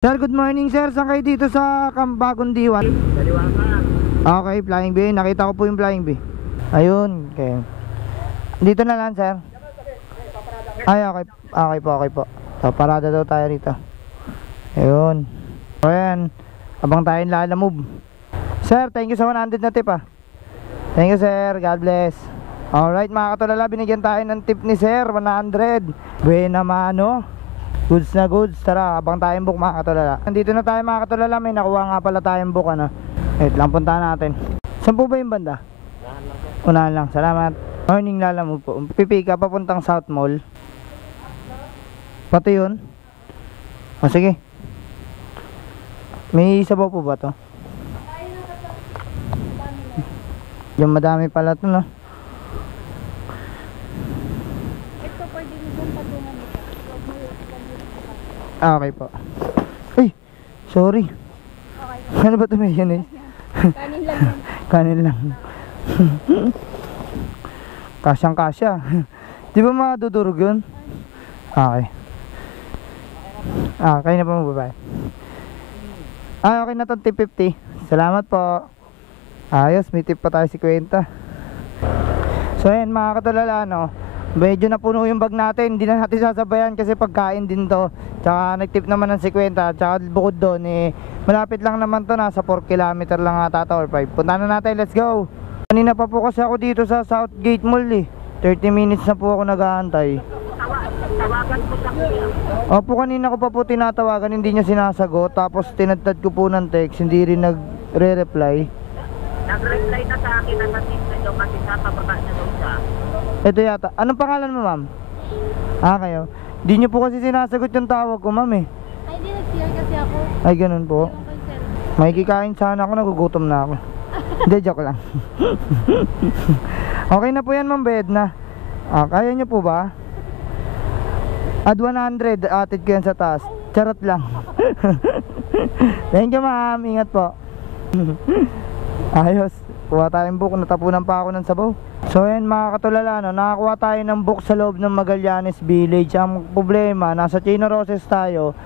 Sir, good morning sir. Saan kayo dito sa Bagong Diwan? Kaliwa ka. Okay, Flying B. Nakita ko po yung Flying B. Ayun, okay. Dito na lang sir. Ay, okay. Okay po. So, parada daw tayo rito. Ayun. So, ayan. Abang tayong lalamove. Sir, thank you sa 100 na tip ah. Thank you sir. God bless. Alright mga katulala, binigyan tayo ng tip ni sir. 100. Buena mano. Goods na goods. Tara, abang tayong book mga katulala. Nandito na tayo mga katulala. May nakuha nga pala tayong book ano. Wait lang, puntahan natin. Saan po ba yung banda? Unahan lang. Salamat. Morning lalamove po. Pipika papuntang South Mall. Pati yun. O sige. May sabaw po ba to? Yung madami pala to no. Ito pwede mo pong patungan nito. Okay po. Ay, sorry. Okay. Ano ba ito may yan eh? Kanin lang yan. Kanin lang. Kasyang kasya. Di ba madudurog yun? Okay. Okay na po mga babae. Okay na itong tip 50. Salamat po. Ayos, may tip pa tayo 50. So ayan mga katulala no, medyo napuno yung bag natin. Hindi na natin sasabayan kasi pagkain din to. Tsaka nagtip naman ng 50. Tsaka bukod doon eh, malapit lang naman to. Nasa 4 km lang ata to or 5. Punta na natin, let's go. Kanina pa po kasi ako dito sa Southgate Mall eh. 30 minutes na po ako nag-aantay. Tawagan mo sa kuya. Opo, kanina ko pa po tinatawagan, hindi niya sinasagot. Tapos tinadtad ko po ng text, hindi rin nagre-reply. Nag-reply na sa akin na natin na daw kasi sa pababa na daw siya. Ito yata. Anong pangalan mo ma'am? Kayo. Di niyo po kasi sinasagot yung tawag ko ma'am eh. Ay, hindi nag-share kasi ako. Ay ganun po. Yung concern. May kikain sana ako, nagugutom na ako. Hindi, joke lang. Okay na po yan ma'am, bed na. Kaya niyo po ba? Add 100, atid ko yan sa taas. Charot lang. Thank you ma'am, ingat po. Ayos, kuha tayong book, natapunan pa ako ng sabaw. So ayan mga katulala no, nakakuha tayo ng book sa loob ng Magallanes Village. Ang problema, nasa Chino Roses tayo.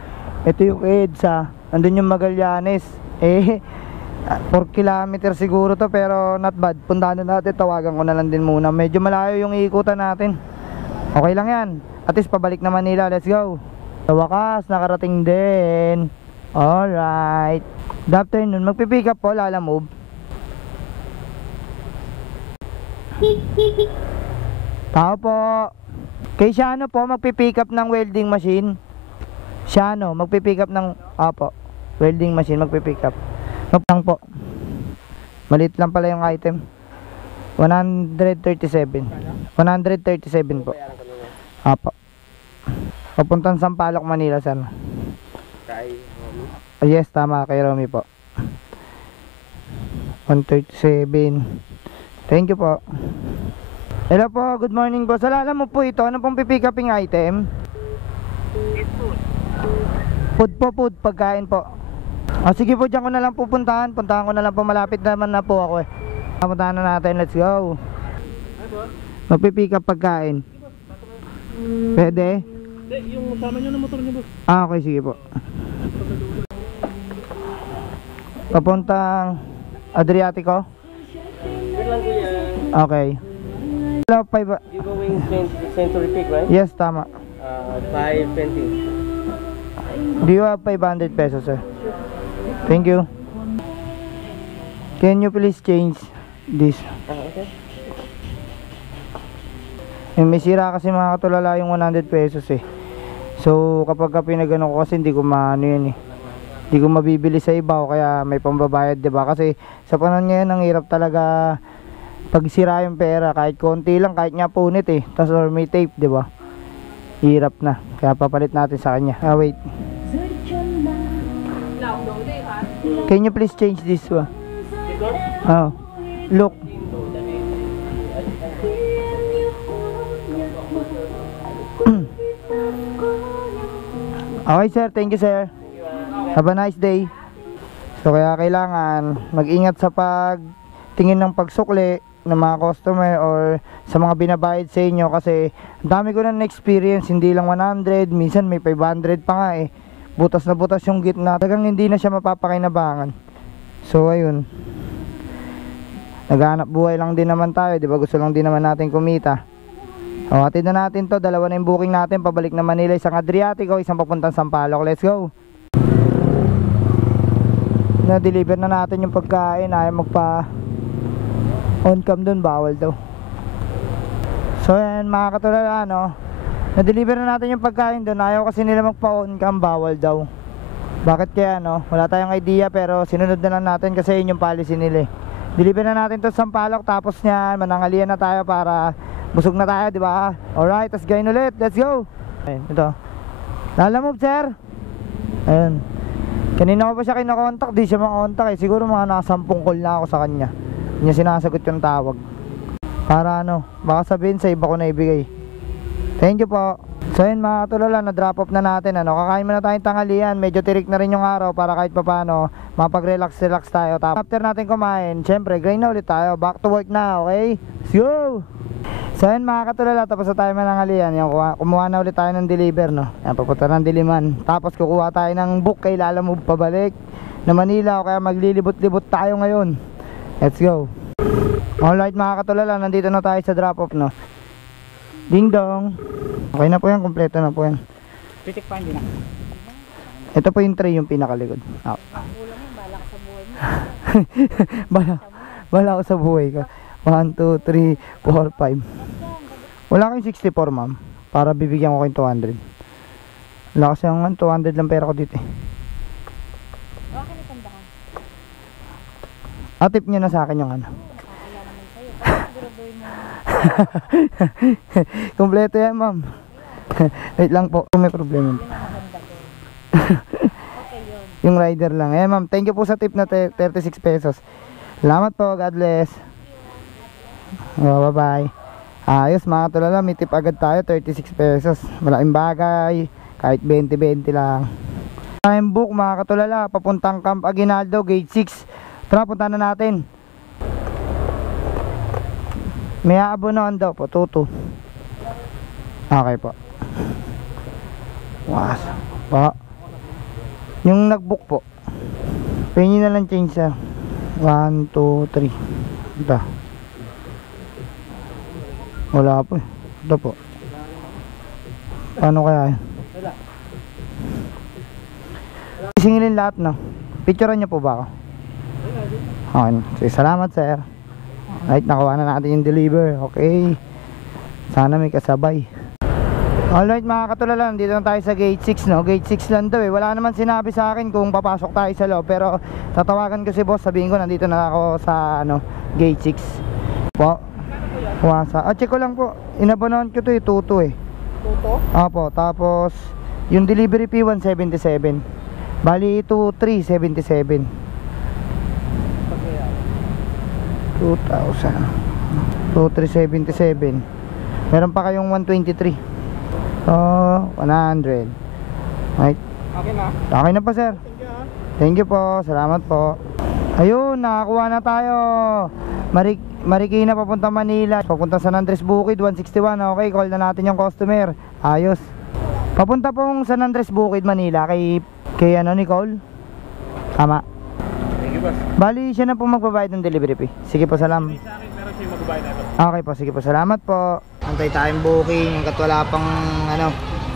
Ito yung EDSA, andun yung Magallanes. 4 kilometer siguro to pero not bad. Puntahan na natin, tawagan ko na lang din muna. Medyo malayo yung iikutan natin. Okay lang yan. At least pabalik na Manila, let's go. Sa wakas, nakarating din. Alright. Good afternoon, magpipick up po, lalamove. Tao po. Kay Shano po, magpipick up ng welding machine. Shano, magpipick up ng, welding machine, magpipick up. Magpang po. Malit lang pala yung item. 137. 137 po. Apo. Papuntang Sampaloc, Manila, sir. Kay Romy. Yes, tama, kay Romy po. 137. Thank you po. Hello po, good morning po. Salala mo po ito, ano pong pipick uping item? Food, pagkain po. Sige po, dyan ko na lang pupuntahan. Puntahan ko na lang po, malapit naman na po ako eh. Puntahan na natin, let's go. Magpipick up pagkain. Pwede? Hindi, yung sama nyo na motor nyo boss. Okay, sige po. Papuntang Adriatico? Wait lang kuya. Okay. Hello, You going Century Peak, right? yes, tama. 520. Do you have 500 pesos, sir? Thank you. Can you please change this? Okay. May sira kasi mga katulala yung 100 pesos eh. So kapag pinagano ko kasi hindi ko maano yun eh. Hindi ko mabibili sa iba o kaya may pambabayad, 'di ba? Kasi sa panahon ngayon ang hirap talaga pag sira yung pera, kahit konti lang, kahit nga punit eh. Tapos or may tape, 'di ba? Hirap na. Kaya papalit natin sa kanya. Wait. Can you please change this one? Oh. Look. Okay sir, thank you sir. Have a nice day. So kaya kailangan mag-ingat sa pagtingin ng pagsukli ng mga customer or sa mga binabayad sa inyo kasi dami ko na experience, hindi lang 100, minsan may 500 pa nga eh. butas na butas yung gitna. Talagang hindi na siya mapapakinabangan. So ayun, naghahanap buhay lang din naman tayo, di ba? Gusto lang din naman natin kumita. Hatid na natin to, dalawa na yung booking natin pabalik na Manila, isang Adriatico, isang papuntang Sampaloc. Let's go. Na-deliver na natin yung pagkain, ayaw magpa on cam dun, bawal daw. So yan mga katulala, no, na-deliver na natin yung pagkain dun, ayaw kasi nila magpa on cam, bawal daw. Bakit kaya, no? Wala tayong idea, pero sinunod na lang natin kasi yun yung policy nila. Deliver na natin to sa Sampaloc, tapos niyan manangalian na tayo para busog na tayo, di ba? Alright, tas gain ulit, let's go. Ayun, ito. Lalamove, sir. Ayun. Kanina ko pa siya kinakontak, di siya makontak eh. Siguro mga nasa 10 call na ako sa kanya. Hindi niya sinasagot yung tawag. Para ano, baka sabihin sa iba ko na ibigay. Thank you po. So yun mga katulala, na-drop off na natin, ano. Kakain muna tayong tanghalian, medyo tirik na rin yung araw para kahit papano mapag-relax tayo. Tapos after natin kumain, syempre grind na ulit tayo. Back to work na, okay? Let's go! So yun mga katulala, tapos na tayo mananghalian. Yung kumuha na ulit tayo ng deliver, no. Yan, papunta ng Diliman. Tapos kukuha tayo ng book kay Lalamove pabalik na Manila, o kaya maglilibot-libot tayo ngayon. Let's go. Alright mga katulala, nandito na tayo sa drop off, no. Ding dong. Okay na po yan, kompleto na po yan. Pitik pa, hindi na. Ito po yung tray, yung pinakalikod. Oh. Kulang mo, bala ka sa buhay mo. Bala ko sa buhay ko. 1, 2, 3, 4, 5. Wala kayong 64, ma'am. Para bibigyan ko kayong 200. Wala kasi yung 200 lang pera ko dito eh. Okay, natandahan. Tip nyo na sa akin yung ano. Nakakaya naman sa'yo. Kaya siguraduhin mo. Kompleto yan, ma'am. Wait lang po, kung may problema. Yun ang maganda ko. Okay yun. Yung rider lang. Eh, ma'am, thank you po sa tip na 36 pesos. Salamat po, God bless. Oh, bye-bye. Ayos mga tulala, may tip agad tayo, 36 pesos. Malaking bagay, kahit 20-20 lang. Time book mga katulala, papuntang Camp Aguinaldo, gate 6. Tara, punta na natin. May aabonoan daw po, tuto. Okay po. Was po. Yung nagbook po, pengi na lang change sa 1, 2, 3. Ito. Wala po eh. Ito po. Paano kaya yun? Isingilin lahat, no? Picturean niyo po ba ako? Okay. Sige, salamat sir. Right, nakuha na natin yung deliver. Okay. Sana may kasabay. Alright mga katulala, dito na tayo sa gate 6, no? Gate 6 lang daw eh. Wala naman sinabi sa akin kung papasok tayo sa loob. Pero tatawagan ko si boss, sabihin ko nandito na ako sa ano, gate 6 po. Wasa. Check ko lang po. Inabonohan ko to eh, tuto eh. Tuto? Opo, tapos yung delivery fee 177. Bali 2377. 2377. Meron pa kayong 123. 100. Right. Okay na. Okay na po sir. Thank you po. Salamat po. Ayun, nakakuha na tayo. Marikina papunta Manila, papunta San Andres Bukid 161. Okay, call na natin yung customer. Ayos. Papunta pong San Andres Bukid Manila kay ano, Nicole. Tama. Thank you, boss. Bali siya na po magbabayad ng delivery fee. Sige po, salamat. Sa akin, meron siya magbabayad na ito. Okay po, sige po, salamat po. Antay tayong booking hanggat wala pang ano,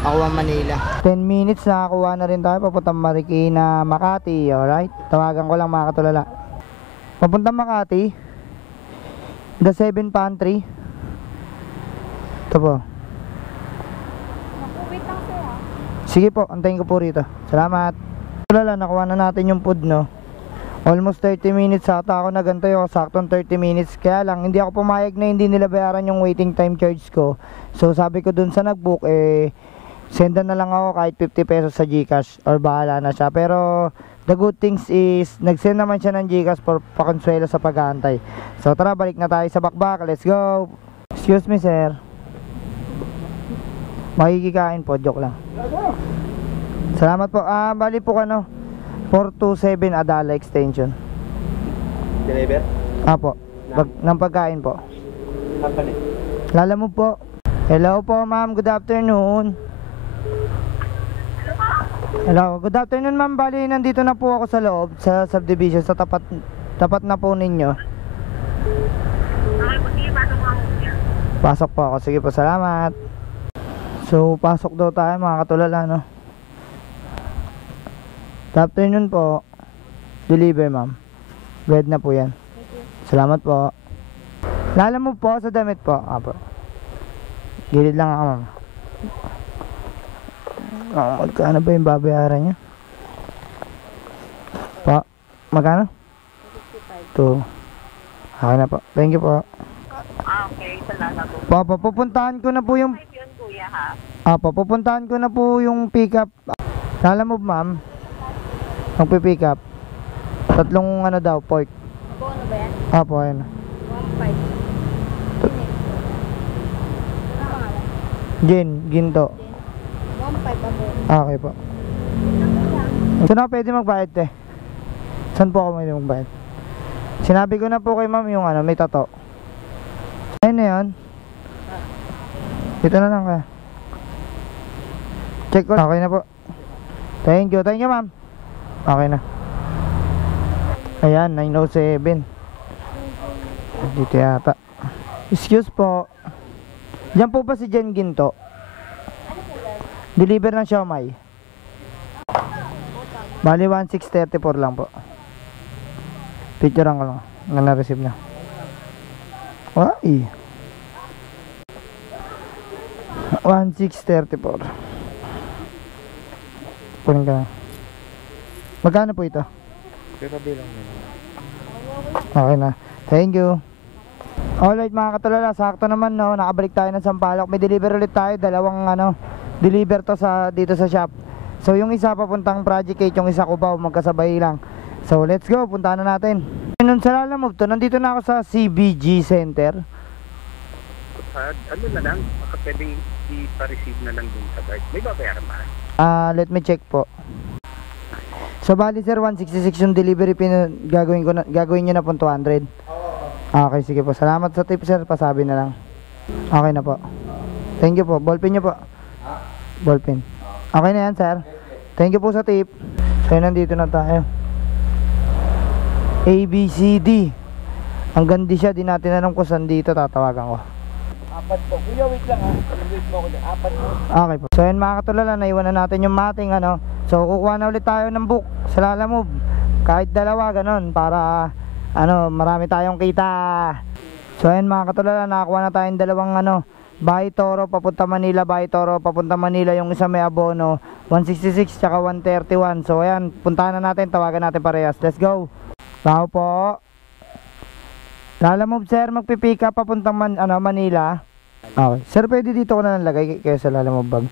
pakuha Manila. 10 minutes nakakuha na rin tayo papunta Marikina, Makati. Alright, tawagan ko lang mga katulala. Papunta Makati, The 7 Pantry. Ito po. Wait lang sir ha. Sige po, antayin ko po rito. Salamat. Tulala, nakuha na natin yung food, no? Almost 30 minutes ata ako nagantay ako, saktong 30 minutes. Kaya lang, hindi ako pumayag na hindi nila bayaran yung waiting time charge ko. So sabi ko dun sa nagbook, sendan na lang ako kahit 50 pesos sa GCash or bahala na siya. Pero the good things is, nag-send naman siya ng GCash for pakonsuelo sa pag-aantay. So tara, balik na tayo sa bakbak. Let's go. Excuse me sir. Makikikain po, joke lang. Salamat po. Bali po ano, 427 Adala Extension. Deliver? Apo, ng pagkain po. Company. Lalamove po. Hello po ma'am, good afternoon. Hello, good afternoon ma'am. Bali, nandito na po ako sa loob, sa subdivision, sa tapat na po ninyo. Okay, sige, pasok mo ako niya. Pasok po ako. Sige po, salamat. So, pasok daw tayo mga katulala, no? Good afternoon po. Deliver, ma'am. Red na po yan. Salamat po. Lala mo po sa damit po. Apo. Gilid lang ako, ma'am. Magkano ba yung babayaran niya? Po? Magkano? 2. Okay na po. Thank you po. Okay, salamat po. Po, pupuntahan ko na po yung... Five yun, kuya, ha? Apo, pupuntahan ko na po yung pick-up. Lala mo, ma'am. Magpipick up. 3 ano daw, pork. Abono ba yan? Apo, ayun. 1.5. Ano pangalan? Ginto. 1.5 abono. Okay po. Saan ako pwede magbayad, te? Saan po ako pwede magbayad? Sinabi ko na po kay ma'am yung ano, may tato. Ayun na yun. Dito na lang kaya. Check ko. Okay na po. Thank you ma'am. Okay na. Ayan, 907. Dito yata. Excuse po. Diyan po ba si Jen Ginto? Deliver ng siomay. Bali 1634 lang po. Picturean ko lang. Nga na-receive na. Ay. 1634. Kunin ka na. Magkano po ito? Pero bilang nila. Okay na. Thank you. Alright mga katulala, sakto naman no, nakabalik tayo ng Sampaloc. May deliver ulit tayo, dalawang ano, deliver to sa dito sa shop. So yung isa papuntang Project 8, yung isa Cubao, magkasabay lang. So let's go, puntahan na natin. Nung sa Lalamove to, nandito na ako sa CBG Center. Ano na lang, baka pwedeng ipa-receive na lang dun sa guard. May babayaran ba? Let me check po. So bali sir, 166 yung delivery gagawin nyo na po 200. Okay, sige po. Salamat sa tip sir, pasabi na lang. Okay na po. Thank you po. Ballpen nyo po. Ballpen. Okay na yan sir. Thank you po sa tip. So nandito na tayo. ABCD. Ang gandi siya, di natin alam kung saan dito, tatawagan ko. 4 po. Kuya, wait lang ha. Wait mo ako dyan. 4 po. Okay po. So yun mga katulala, naiwan na natin yung mating ano. So kukuha na ulit tayo ng book sa Lalamove. Kahit dalawa ganon para ano, marami tayong kita. So yun mga katulala, nakakuha na tayong dalawang ano, Bahay Toro papunta Manila, Bahay Toro papunta Manila, yung isa may abono 166 tsaka 131. So ayan, puntahan na natin, tawagan natin parehas. Let's go. Tao po. Lalamove sir, magpipick up papuntang Manila. Okay. Sir, pwede dito ko na lang lagay kaya sa Lalamove bag.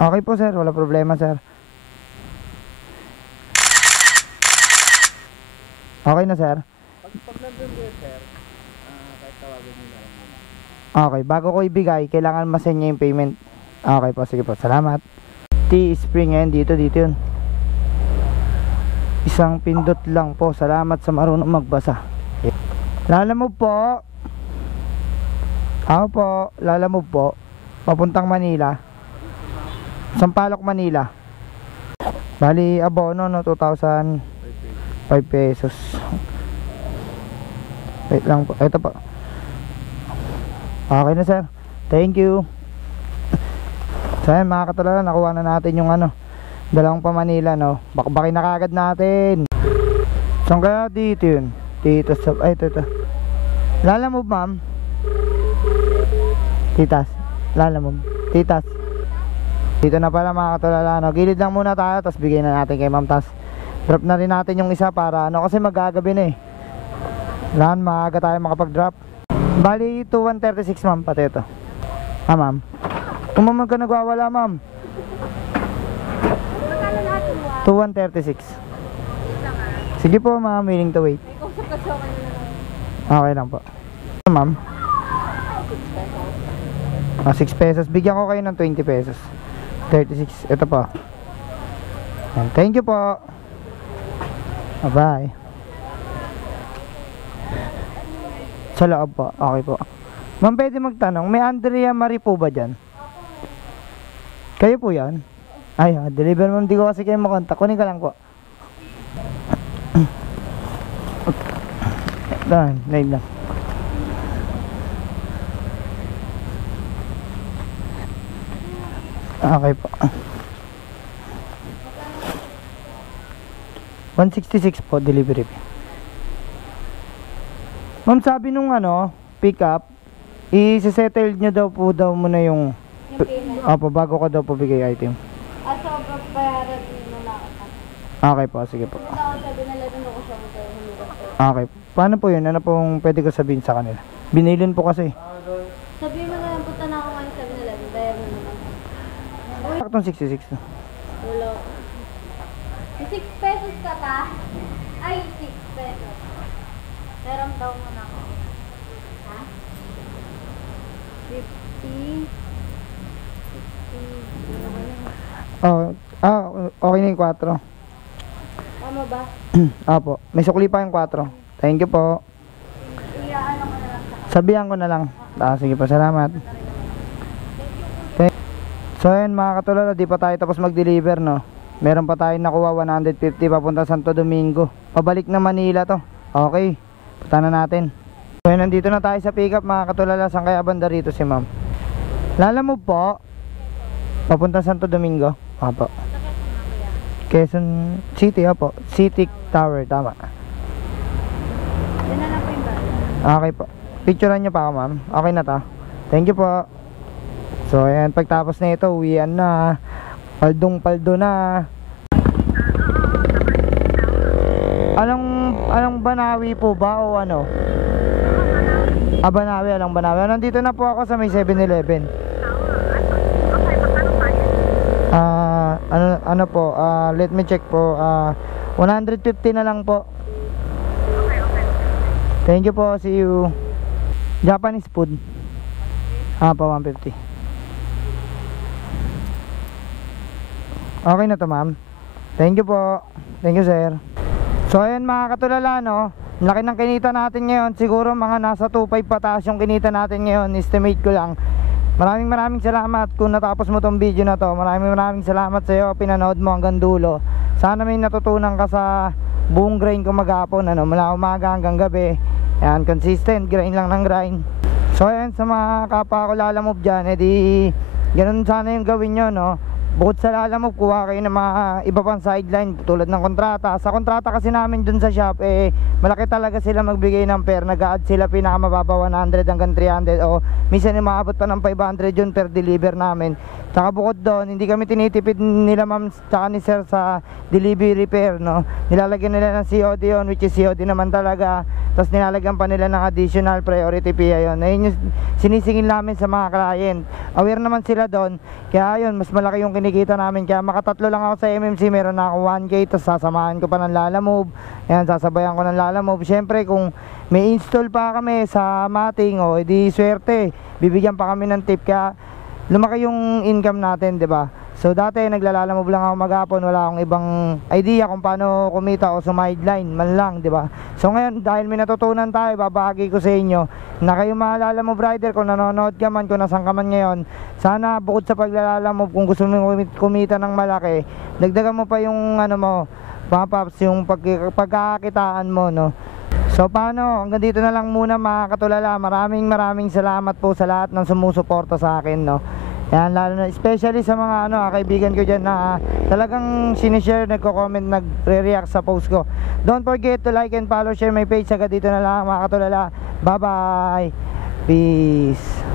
Okay po sir, wala problema sir. Okay na sir. Pag nandun din sir, kahit tawagin nyo na lang. Okay, bago ko ibigay, kailangan masenya yung payment. Okay po, sige po, salamat. T-Spring ngayon, dito yun. Isang pindot lang po, salamat sa marunong magbasa. Lalamove po. Ako po, Lalamove po. Papuntang Manila. Sampaloc, Manila. Bali, abono no, 2,005 pesos. Wait lang po, ito po. Okay na sir, thank you. So yan mga katulala, nakuha na natin yung ano, dalawang pa Manila no. Bakbakin na kagad natin. Saan kaya dito yun? Dito sa, ay ito. Lalamove ma'am. Titas. Lalamove. Titas. Dito na pala mga katulala no. Gilid lang muna tayo, tapos bigay na natin kay ma'am. Tas drop na rin natin yung isa para ano, kasi magagabi na eh. Lahan maaga tayo makapag-drop. Bali 2136 ma'am, pati ito. Ma'am. Kung ma'am ka nagwawala ma'am. 2136. Sige po ma'am, willing to wait. Okay lang po. Ma'am. 6 pesos. Bigyan ko kayo ng 20 pesos. 36. Ito po. Thank you po. Bye. Sa loob po. Okay po. Ma'am, pwede magtanong, may Andrea Marie po ba dyan? Kayo po yan? Ay, deliver ma'am. Di ko kasi kayo makontak. Kunin ka lang po. Dahan, live lang. Okay po. 166 po delivery fee. Ma'am, sabi nung pick up, i-settle nyo daw po daw muna yung Yung payment. Opo, bago ko daw po bigay item. Sobrang bayaran mo na ako. Okay po, sige po. Pumunta ako sa binaladan ako siya ko tayo humigan ko. Okay. Paano po yun? Ano pong pwede ko sabihin sa kanila? Binilin po kasi. Sabihin mo na lang, punta na ako ngayon sa binaladan. Bayaran mo naman. Saktong 66 na. Wala. 6 pesos ka pa? Ay, 6 pesos. Meron daw mo na ako. Ha? 50. 60. Okay na yung 4. Tama ba? Opo, may sukli pa yung 4. Thank you po. Iyaano ko na lang sa Sabihan ko na lang. Sige po, salamat. So ayun mga katulad, di pa tayo tapos mag-deliver, no? Meron pa tayong nakuha 150 papunta Santo Domingo. Pabalik na Manila to. Okay, punta na natin. So ayun, nandito na tayo sa pick up mga katulad. Saan kaya banda rito si ma'am? Lalamove po. Papunta Santo Domingo. Opo. Quezon City, opo. City Tower, tama. Yan na lang po yung bayaran. Okay po. Picturean nyo pa ako ma'am. Okay na to. Thank you po. So ayan, pagtapos na ito, uwian na. Paldong-paldo na. Anong Banawi po ba o ano? Banawi, alang Banawi. Nandito na po ako sa may 7-Eleven. Ano po, let me check po. 150 na lang po. Thank you po, see you. Japanese food. Pa 150. Okay na to ma'am. Thank you po. Thank you sir. So ayan mga katulala, no, laki ng kinita natin ngayon. Siguro mga nasa 2.5 pataas yung kinita natin ngayon. Estimate ko lang. Maraming salamat kung natapos mo tong video na to. Maraming salamat sa iyo, pinanood mo hanggang dulo. Sana may natutunan ka sa buong grind ko maghapon, mula umaga hanggang gabi. Yan, consistent, grind lang ng grind. So ayan, sa mga kapwa ko lalamove dyan, edi ganun sana yung gawin nyo, no. Bukod sa lalamove, kuha kayo ng mga iba pang sideline tulad ng kontrata. Sa kontrata kasi namin dun sa shop, malaki talaga sila magbigay ng pair. Nag-a-add sila pinakamababa 100 hanggang 300 o minsan umaabot pa ng 500 yun per deliver namin. Tsaka bukod doon, hindi kami tinitipid nila ma'am tsaka ni sir sa delivery pair, no. Nilalagyan nila ng COD yun, which is COD naman talaga. Tapos nilalagyan pa nila ng additional priority fee yun. Ayun yung sinisingil namin sa mga client. Aware naman sila doon. Kaya yun, mas malaki yung kinikita namin. Kaya makatatlo lang ako sa MMC, meron na ako 1K. Tapos sasamahan ko pa ng lalamove. Ayan, sasabayan ko ng lalamove. Siyempre kung may install pa kami sa mating, edi swerte, bibigyan pa kami ng tip. Kaya lumaki yung income natin, 'di ba? So dati naglalalamove lang ako maghapon, wala akong ibang idea kung paano kumita o sumideline man lang, 'di ba? So ngayon dahil may natutunan tayo, babahagi ko sa inyo na kayo mga lalamove rider, kung nanonood ka man, kung nasan ka man ngayon, sana bukod sa paglalalamove, kung gusto mo kumita ng malaki, dagdagan mo pa yung papaps, yung pagkakakitaan mo, no. So paano, hanggang dito na lang muna mga katulala. Maraming salamat po sa lahat ng sumusuporta sa akin, no. Yan, lalo na especially sa mga kaibigan ko dyan na talagang sinishare, nagko-comment, nagre-react sa post ko. Don't forget to like and follow, share my page. Hanggang dito na lang mga katulala. Bye bye. Peace.